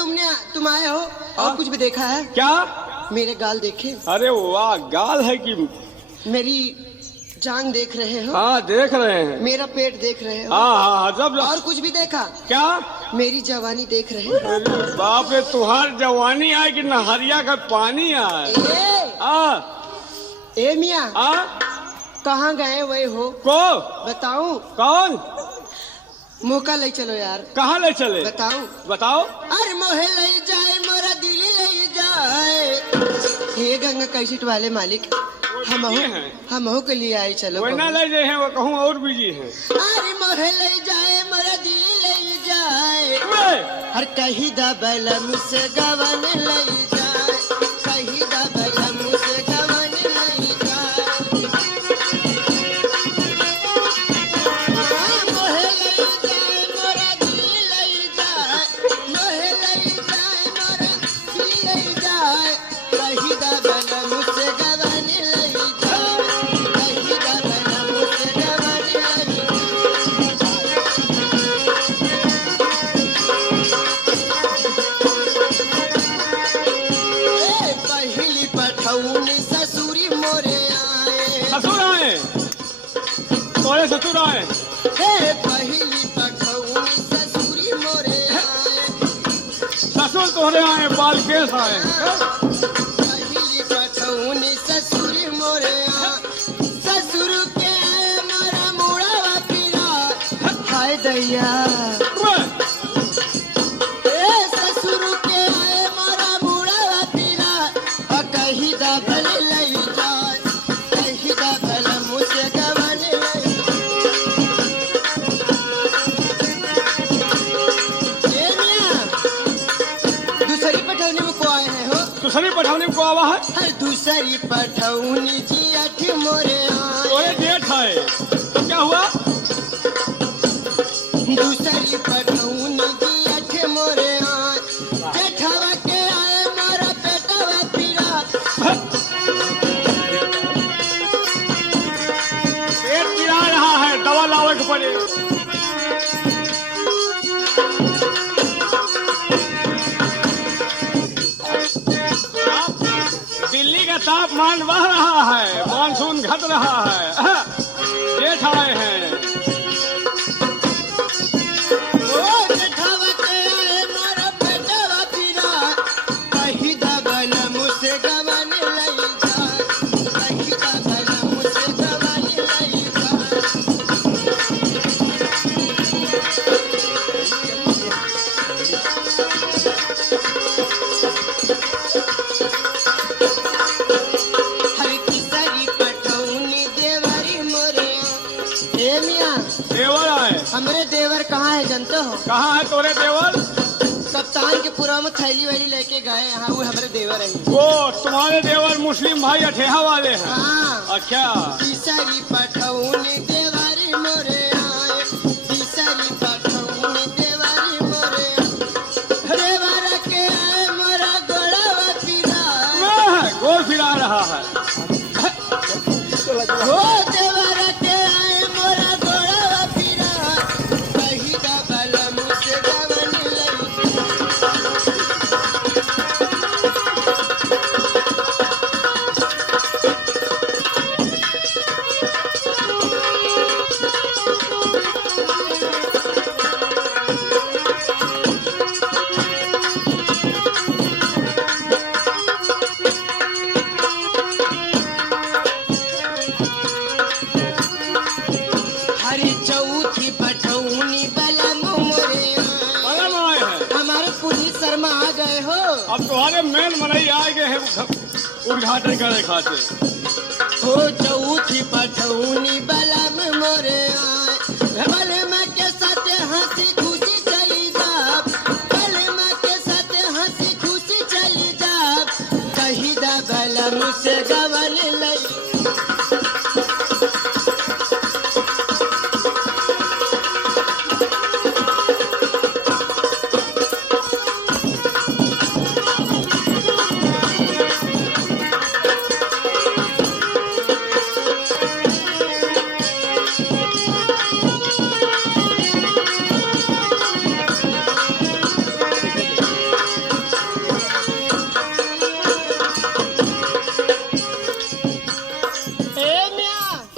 तुम आए हो और कुछ भी देखा है क्या? मेरे गाल देखे? अरे वाह, गाल है कि मेरी जांग देख रहे हो? हाँ देख रहे हैं। मेरा पेट देख रहे हो? हाँ हाँ जब और कुछ भी देखा? क्या? मेरी जवानी देख रहे हो? अरे बाप रे, तुहार जवानी आए कि नहरिया का पानी आए? ए मियाँ, कहाँ गए हुए हो? को बताऊं? कौन? मौका ले चलो यार। कहाँ ले चले? बताऊं? बताओ। अरे मोहे ले जाए, मोरा दिल ले जाए। हे गंगा कैसेट वाले मालिक, हम हो के लिए आए। चलो कोई ना ले जाए हैं, वो कहूँ और बिजी है। अरे मोहे ले जाए, मोरा दिल ले जाए। हर कहीं दबल मुझसे गवन ले जाए, कहीं दबल मुझसे गवन ले जाए। मोहे ले जाए, मोरा दिल ले जाए, मोहे ले जाए, मोरा दिल ले जाए। कहीं दबल मुझसे गवन ले जाए, कहीं दबल मुझसे गवन ले जाए। पहली पठौनी ससुरी मोरे आए। ससुर आए? तोरे ससुर आए? हे पहली पठौनी ससुरी मोरे आए। ससुर तोरे आए, बाल केस आए। पहली पठौनी ससुरी मोरे आए। ससुर के आए मारा मुड़ावा पीरा, हाय दैया। ससुर के आए मारा मुड़ावा पीरा, कहीं दबल ले जाए, कहीं दबल मुझसे गवन ले। दूसरी पठौनी में को आए हैं हो? दूसरी पठाने को आवा है? हर दूसरी पठौनी जी अठ मोरे आए। तोरे जेठ है तो क्या हुआ? दूसरी पठौनी जी अठ मोरे आए। जेठवा के आए मारा पेटवा पीरा, पेट पिरा रहा है, दवा लावे के पड़े। दिल्ली का तापमान बढ़ रहा है, मानसून घट रहा है। जेठ आए हैं। ओ जेठवा के आए मारा पेटवा पीरा, कहीं दबल मुझसे गवन ले जाए, कहीं दबल मुझसे गवन ले जाए। हर तीसरी पठौनी देवरी मोरे आए। हे मियाँ, देवर आए? हमरे देवर कहाँ है जानते हो? कहाँ है तोरे देवर? कप्तान के पुरा में थैली वैली लेके गए यहाँ, वो हमारे देवर है। वो तुम्हारे देवर मुस्लिम भाई अठेहा वाले हैं? हाँ। अच्छा। तीसरी पठौनी देवरी मोरे आए, तीसरी पठौनी देवरी मोरे आए। देवर के आए मोरा गोड़वा पीरा, गोल फिरा रहा है। हो देवर के आए मोरा गोड़वा पीरा, कहीं दबल मुझसे गवन ले। हरी चौथी पठौनी बलम मोरे आए। बलम आए हैं? हमारे पुलिस शर्मा आ गए हो? अब तुम्हारे मेन मनई आए गए हैं उद्घाटन करे खातिर। हो चौथी पठौनी बलम मोरे आए। बलम के साथ हंसी खुशी चली जाब, बलम के साथ हंसी खुशी चली जाब। कहीं दबल मुझसे गवन ले